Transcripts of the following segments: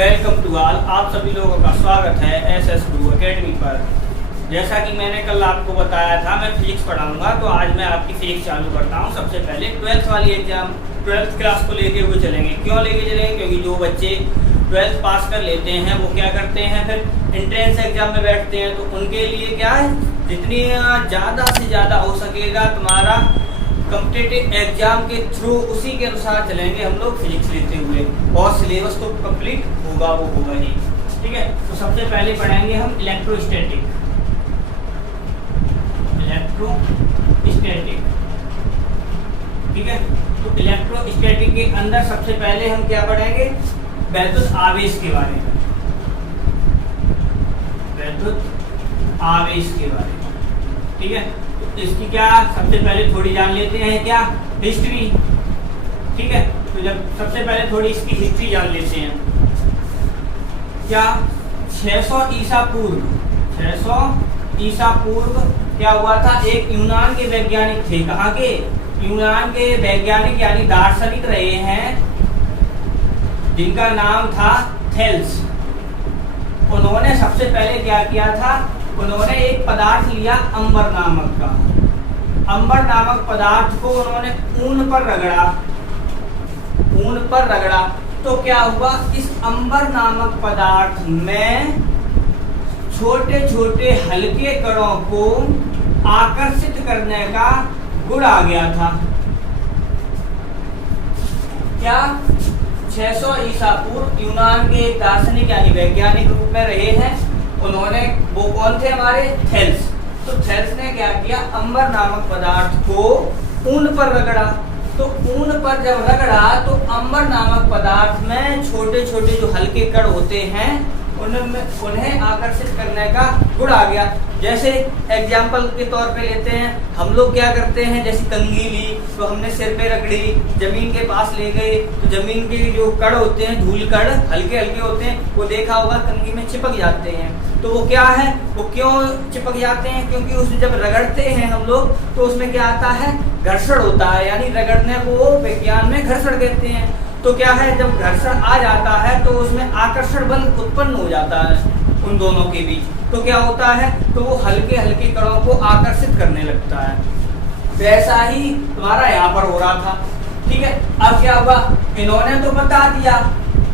Welcome to all. आप सभी लोगों का स्वागत है एसएस गुरु एकेडमी पर। जैसा कि मैंने कल आपको बताया था मैं फिजिक्स पढ़ाऊंगा, तो आज मैं आपकी फिजिक्स चालू करता हूं। सबसे पहले 12th वाली एग्जाम 12th क्लास को लेके हुए चलेंगे। क्यों लेके चलेंगे? क्योंकि जो बच्चे 12th पास कर लेते हैं वो क्या करते हैं, फिर एंट्रेंस एग्जाम में बैठते हैं। तो उनके लिए क्या है, जितनी ज़्यादा से ज़्यादा हो सकेगा तुम्हारा कॉम्पिटिटिव एग्जाम के थ्रू उसी के अनुसार चलेंगे हम लोग फिजिक्स लेते हुए, और सिलेबस तो कंप्लीट होगा वो होगा ही। ठीक है, तो सबसे पहले पढ़ाएंगे हम इलेक्ट्रोस्टैटिक। ठीक है, तो इलेक्ट्रोस्टैटिक के अंदर सबसे पहले हम क्या पढ़ेंगे, वैद्युत आवेश के बारे में। वैद्युत आवेश के बारे में, ठीक है। तो इसकी क्या सबसे पहले थोड़ी जान लेते हैं, क्या हिस्ट्री। ठीक है, तो जब सबसे पहले थोड़ी इसकी हिस्ट्री जान लेते हैं। क्या 600 ईसा पूर्व क्या हुआ था, एक यूनान के वैज्ञानिक थे। कहाँ के? यूनान के वैज्ञानिक यानी दार्शनिक रहे हैं, जिनका नाम था थेल्स। उन्होंने सबसे पहले क्या किया था, उन्होंने एक पदार्थ लिया अंबर नामक का। अंबर नामक पदार्थ को उन्होंने ऊन पर रगड़ा। तो क्या हुआ, इस अंबर नामक पदार्थ में छोटे छोटे हल्के कणों को आकर्षित करने का गुण आ गया था। क्या 600 ईसा पूर्व यूनान के एक दार्शनिक यानी वैज्ञानिक रूप में रहे हैं। उन्होंने, वो कौन थे हमारे? थेल्स। तो थेल्स ने क्या किया, अंबर नामक पदार्थ को ऊन पर रगड़ा। तो ऊन पर जब रगड़ा तो अंबर नामक पदार्थ में छोटे छोटे जो हल्के कण होते हैं उन्हें आकर्षित करने का गुण आ गया। जैसे एग्जाम्पल के तौर पे लेते हैं, हम लोग क्या करते हैं, जैसे कंघी ली तो हमने सिर पे रगड़ी, जमीन के पास ले गए तो जमीन के जो कण होते हैं, धूल कण हल्के हल्के होते हैं, वो देखा होगा कंघी में चिपक जाते हैं। तो वो क्या है, वो क्यों चिपक जाते हैं? क्योंकि उसमें जब रगड़ते हैं हम लोग तो उसमें क्या आता है, घर्षण होता है, यानी रगड़ने को विज्ञान में घर्षण कहते हैं। तो क्या है, जब घर्षण आ जाता है तो उसमें आकर्षण बल उत्पन्न हो जाता है उन दोनों के बीच। तो क्या होता है, तो वो हल्के हल्के कणों को आकर्षित करने लगता है। वैसा ही तुम्हारा यहाँ पर हो रहा था। ठीक है, अब क्या हुआ, इन्होंने तो बता दिया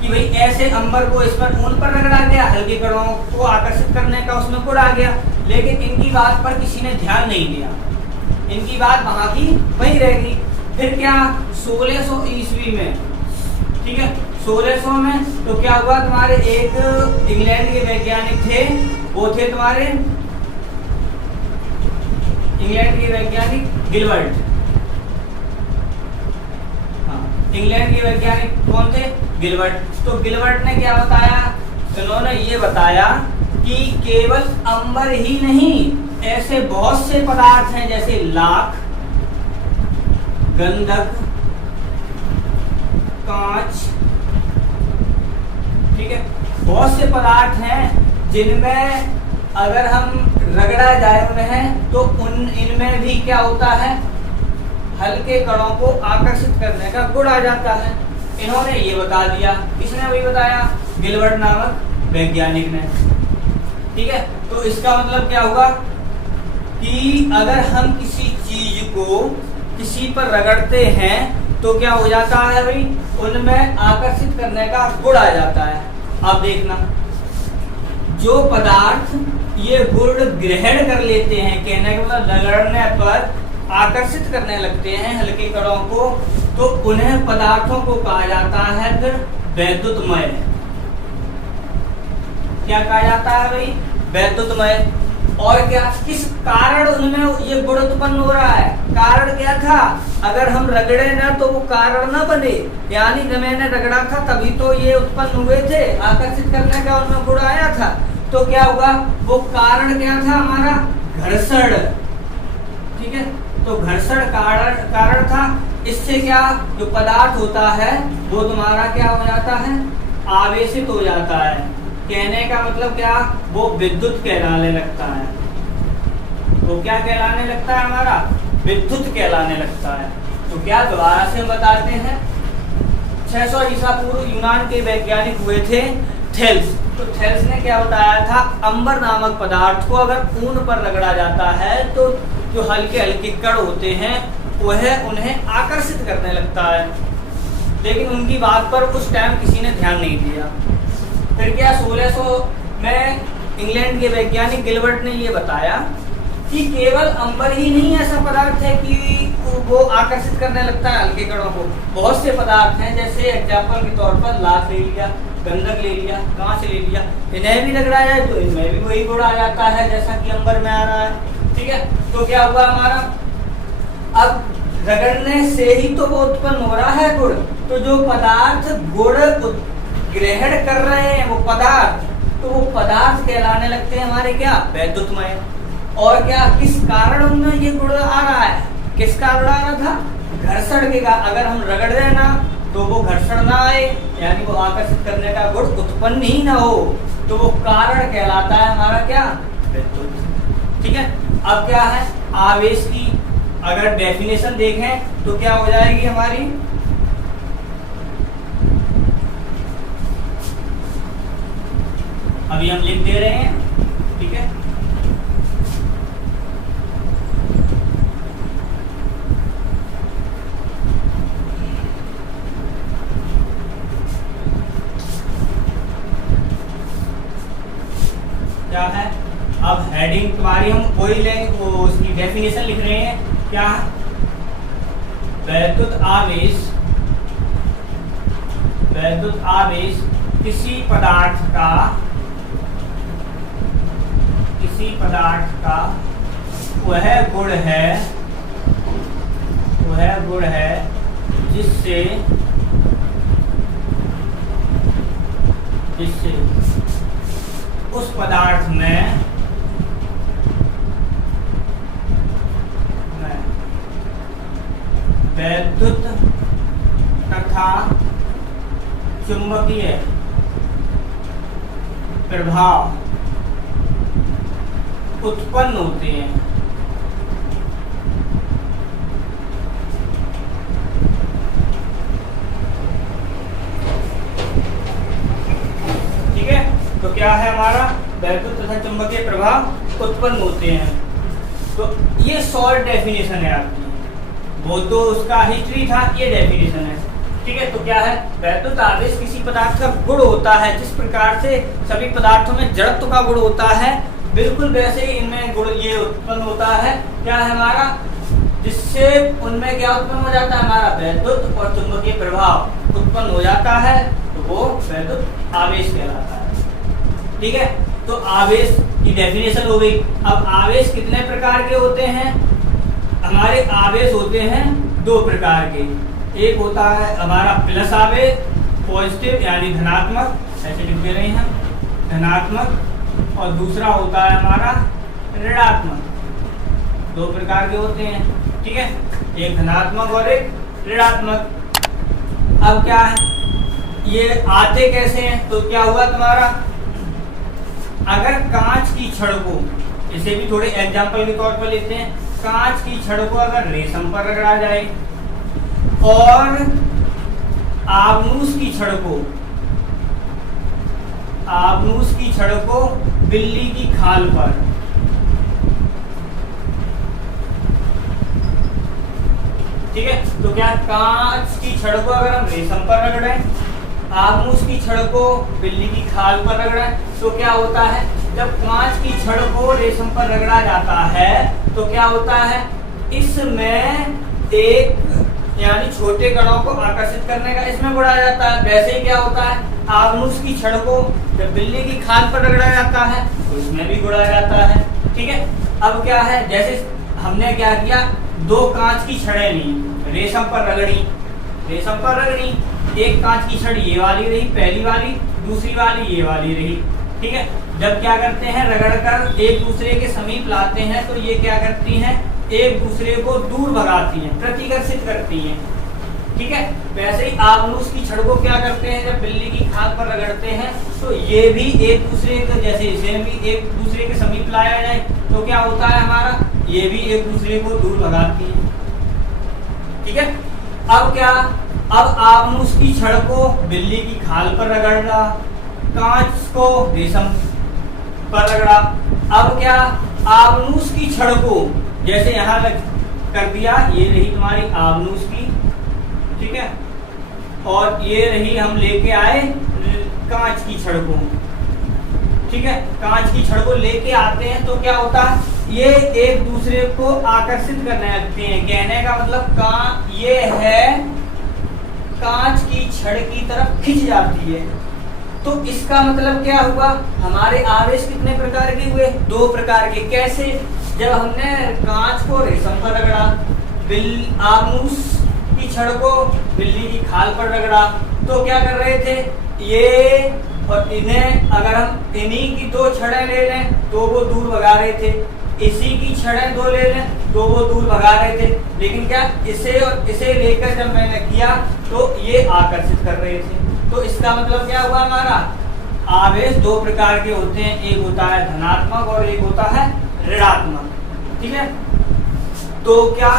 कि भाई ऐसे अंबर को इस पर ऊन पर रगड़ा गया, हल्के कणों को आकर्षित करने का उसमें गुण आ गया, लेकिन इनकी बात पर किसी ने ध्यान नहीं दिया। इनकी बात वहां की वहीं रह गई। फिर क्या 1600 ईस्वी में, ठीक है, 1600 में तो क्या हुआ, तुम्हारे एक इंग्लैंड के वैज्ञानिक थे, वो थे तुम्हारे इंग्लैंड के वैज्ञानिक गिलबर्ट। हाँ, इंग्लैंड के वैज्ञानिक कौन थे? गिलबर्ट। तो गिलबर्ट ने क्या बताया, उन्होंने ये बताया कि केवल अंबर ही नहीं, ऐसे बहुत से पदार्थ हैं जैसे लाख, गंधक, कांच, ठीक है, बहुत से पदार्थ हैं जिनमें अगर हम रगड़ा जाए उन्हें तो इनमें भी क्या होता है, हल्के कणों को आकर्षित करने का गुण आ जाता है। इन्होंने ये बता दिया। किसने वही बताया? गिलबर्ट नामक वैज्ञानिक ने। ठीक है, तो इसका मतलब क्या हुआ कि अगर हम किसी चीज को किसी पर रगड़ते हैं तो क्या हो जाता है भाई, उनमें आकर्षित करने का गुण आ जाता है। अब देखना, जो पदार्थ ये गुण ग्रहण कर लेते हैं, कहने का मतलब रगड़ने पर आकर्षित करने लगते हैं हल्के कणों को, तो उन्हें पदार्थों को कहा जाता है फिर वैद्युतमय। क्या कहा जाता है भाई? वैद्युतमय। और क्या, किस कारण उनमें ये गुण उत्पन्न हो रहा है? कारण क्या था, अगर हम रगड़े ना तो वो कारण ना बने, यानी जब मैंने रगड़ा था तभी तो ये उत्पन्न हुए थे, आकर्षित करने का उनमें गुण आया था। तो क्या हुआ, वो कारण क्या था हमारा? घर्षण। ठीक है, तो घर्षण कारण था। इससे क्या, जो पदार्थ होता है वो तुम्हारा क्या हो जाता है, आवेशित हो जाता है। कहने का मतलब क्या, वो विद्युत कहलाने लगता है। तो क्या कहलाने लगता है हमारा? विद्युत कहलाने लगता है। तो क्या दोबारा से हम बताते हैं, 600 ईसा पूर्व यूनान के वैज्ञानिक हुए थे थेल्स। तो थेल्स ने क्या बताया था, अंबर नामक पदार्थ को अगर ऊन पर रगड़ा जाता है तो जो हल्के हल्के कण होते हैं वह उन्हें आकर्षित करने लगता है। लेकिन उनकी बात पर उस टाइम किसी ने ध्यान नहीं दिया। फिर क्या 1600 में इंग्लैंड के वैज्ञानिक गिलबर्ट ने ये बताया कि केवल अंबर ही नहीं ऐसा पदार्थ है कि वो आकर्षित करने लगता है हल्के कणों को। बहुत से पदार्थ हैं, जैसे एग्जाम्पल के तौर पर लाख ले लिया, गंधक ले लिया, कांच ले लिया, इन्हें भी रगड़ा जाए तो इनमें भी वही गुण आ जाता है जैसा कि अंबर में आ रहा है। ठीक है, तो क्या हुआ हमारा, अब रगड़ने से ही तो वो उत्पन्न हो रहा है गुण। तो जो पदार्थ गुण ग्रहण कर रहे हैं वो पदार्थ, तो वो पदार्थ कहलाने लगते हैं हमारे क्या, वैद्युतमय। और क्या, किस कारण उनमें ये गुण आ रहा है, किस कारण आ रहा था, घर्षण के का। अगर हम रगड़ रहे ना तो वो घर्षण ना आए, यानी वो आकर्षित करने का गुण उत्पन्न ही ना हो, तो वो कारण कहलाता है हमारा क्या, विद्युत। ठीक है, अब क्या है, आवेश की अगर डेफिनेशन देखें तो क्या हो जाएगी हमारी, अभी हम लिख दे रहे हैं। ठीक है, क्या है, अब हेडिंग तुम्हारी हम वही लेंगे, उसकी डेफिनेशन लिख रहे हैं। क्या, वैद्युत आवेश किसी पदार्थ का वह गुण है जिससे उस पदार्थ में वैद्युत तथा चुंबकीय प्रभाव उत्पन्न होते हैं। ठीक है, तो क्या है हमारा, वैद्युत तथा चुंबकीय प्रभाव उत्पन्न होते हैं। तो ये शॉर्ट डेफिनेशन है आपकी, वो तो उसका हिस्ट्री था, ये डेफिनेशन है। ठीक है, तो क्या है, वैद्युत आवेश किसी पदार्थ का गुण होता है, जिस प्रकार से सभी पदार्थों में जड़त्व का गुण होता है, बिल्कुल वैसे ही इनमें गुण ये उत्पन्न होता है। क्या है हमारा, जिससे उनमें क्या उत्पन्न हो जाता है, हमारा वैद्युत और चुंबकीय प्रभाव उत्पन्न हो जाता है, तो वो वैद्युत आवेश कहलाता है। ठीक है, तो आवेश की डेफिनेशन हो गई। अब आवेश कितने प्रकार के होते हैं, हमारे आवेश होते हैं दो प्रकार के। एक होता है हमारा प्लस आवेश, पॉजिटिव यानी धनात्मक, ऐसे लिख दे रहे हैं धनात्मक, और दूसरा होता है हमारा ऋणात्मक। दो प्रकार के होते हैं। ठीक है, एक धनात्मक और एक ऋणात्मक। अब क्या है, ये आते कैसे हैं, तो क्या हुआ तुम्हारा, अगर कांच की छड़ को, इसे भी थोड़े एग्जाम्पल के तौर पर लेते हैं, कांच की छड़ को अगर रेशम पर रगड़ा जाए और आबनूस की छड़ को बिल्ली की खाल पर, ठीक है, तो क्या, कांच की छड़ को अगर हम रेशम पर रगड़ें, आबनूस की छड़ को बिल्ली की खाल पर रगड़ें, तो क्या होता है, जब कांच की छड़ को रेशम पर रगड़ा जाता है तो क्या होता है, इसमें एक यानी छोटे कणों को आकर्षित करने का इसमें गुण आ जाता है। वैसे ही क्या होता है, आबनूस की छड़ को जब बिल्ली की खाल पर रगड़ा जाता है तो इसमें भी गुण आ जाता है। ठीक है, अब क्या है, जैसे हमने क्या किया, दो कांच की छड़ें ली, रेशम पर रगड़ी, एक कांच की छड़ ये वाली रही पहली वाली, दूसरी वाली ये वाली रही। ठीक है, जब क्या करते हैं, रगड़कर एक दूसरे के समीप लाते हैं तो ये क्या करती हैं, एक दूसरे को दूर भगाती हैं, प्रतिकर्षित करती हैं। ठीक है, वैसे ही आबनूस की छड़ को क्या करते हैं, जब बिल्ली की खाल पर रगड़ते हैं तो ये भी एक दूसरे को, जैसे इसे भी एक दूसरे के समीप लाया जाए तो क्या होता है हमारा, ये भी एक दूसरे को दूर भगाती है। ठीक है, अब क्या, अब आबनूस की छड़ को बिल्ली की खाल पर रगड़ना, कांच को रेशम पर रगड़ा। अब क्या, आबनूस की छड़ को जैसे यहां कर दिया, ये रही तुम्हारी आबनूस की, ठीक है, और ये रही हम लेके आए कांच की छड़ को, ठीक है। कांच की छड़ को लेके आते हैं तो क्या होता है, ये एक दूसरे को आकर्षित करने लगते हैं। कहने का मतलब ये है कांच की छड़ की तरफ खिंच जाती है। तो इसका मतलब क्या हुआ, हमारे आवेश कितने प्रकार के हुए, 2 प्रकार के। कैसे, जब हमने कांच को रेशम पर रगड़ा, आबनूस की छड़ को बिल्ली की खाल पर रगड़ा, तो क्या कर रहे थे, ये और इन्हें अगर हम इन्हीं की 2 छड़ें ले लें तो वो दूर भगा रहे थे, इसी की छड़ें 2 ले लें तो वो दूर भगा रहे थे। लेकिन क्या, इसे और इसे लेकर जब मैंने किया तो ये आकर्षित कर रहे थे। तो इसका मतलब क्या हुआ, हमारा आवेश 2 प्रकार के होते हैं, एक होता है धनात्मक और एक होता है ऋणात्मक, ठीक है। तो क्या,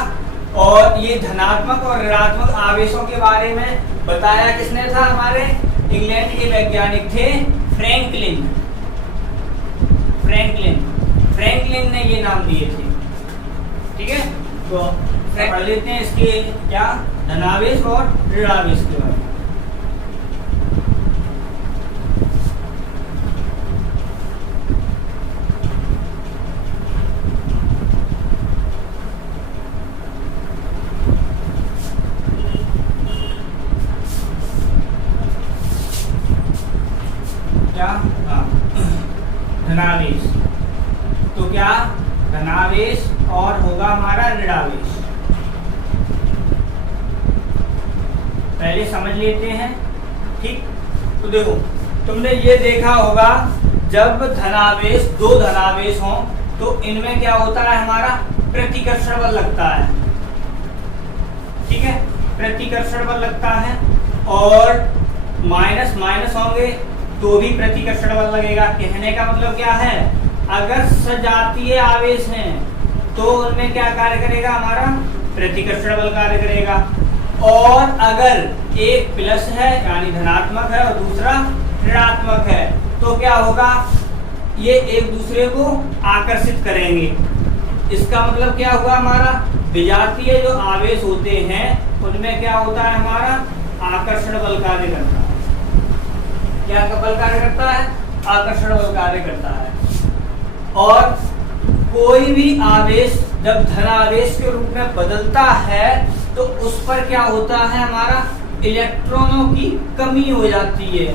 और ये धनात्मक और ऋणात्मक आवेशों के बारे में बताया किसने था, हमारे इंग्लैंड के वैज्ञानिक थे फ्रैंकलिन। फ्रैंकलिन ने ये नाम दिए थे, ठीक है। तो पढ़ लेते हैं इसके क्या, धनावेश और ऋणावेश के बारे में। क्या, धनावेश, तो क्या धनावेश और होगा हमारा ऋणावेश। पहले समझ लेते हैं, ठीक। तो देखो, तुमने ये देखा होगा जब धनावेश 2 धनावेश हों तो इनमें क्या होता है, हमारा प्रतिकर्षण बल लगता है, ठीक है, प्रतिकर्षण बल लगता है। और माइनस माइनस होंगे तो भी प्रतिकर्षण बल लगेगा। कहने का मतलब क्या है, अगर सजातीय आवेश हैं तो उनमें क्या कार्य करेगा, हमारा प्रतिकर्षण बल कार्य करेगा। और अगर एक प्लस है यानी धनात्मक है और दूसरा ऋणात्मक है तो क्या होगा, ये एक दूसरे को आकर्षित करेंगे। इसका मतलब क्या हुआ, हमारा विजातीय जो आवेश होते हैं उनमें क्या होता है, हमारा आकर्षण बल कार्य करता है। क्या बल कार्य करता है, आकर्षण बल कार्य करता है। और कोई भी आवेश जब धनावेश के रूप में बदलता है तो उस पर क्या होता है, हमारा इलेक्ट्रॉनों की कमी हो जाती है,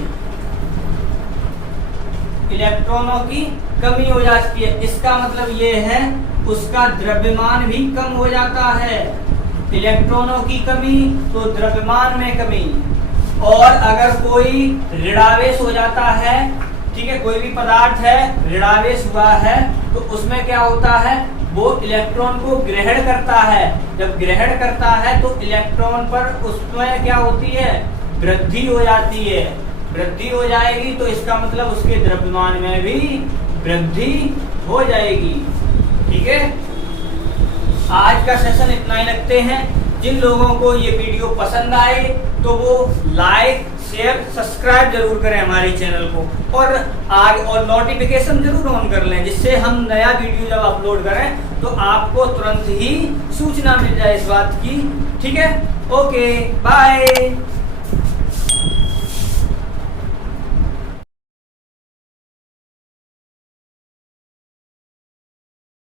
इलेक्ट्रॉनों की कमी हो जाती है। इसका मतलब ये है उसका द्रव्यमान भी कम हो जाता है। इलेक्ट्रॉनों की कमी तो द्रव्यमान में कमी। और अगर कोई ऋणावेश हो जाता है, ठीक है, कोई भी पदार्थ है ऋणावेश हुआ है तो उसमें क्या होता है, वो इलेक्ट्रॉन को ग्रहण करता है। जब ग्रहण करता है तो इलेक्ट्रॉन पर उसमें क्या होती है, वृद्धि हो जाती है। वृद्धि हो जाएगी तो इसका मतलब उसके द्रव्यमान में भी वृद्धि हो जाएगी, ठीक है। आज का सेशन इतना ही रखते हैं। जिन लोगों को ये वीडियो पसंद आए तो वो लाइक शेयर सब्सक्राइब जरूर करें हमारे चैनल को, और नोटिफिकेशन जरूर ऑन कर लें, जिससे हम नया वीडियो जब अपलोड करें तो आपको तुरंत ही सूचना मिल जाए इस बात की, ठीक है। Okay, bye.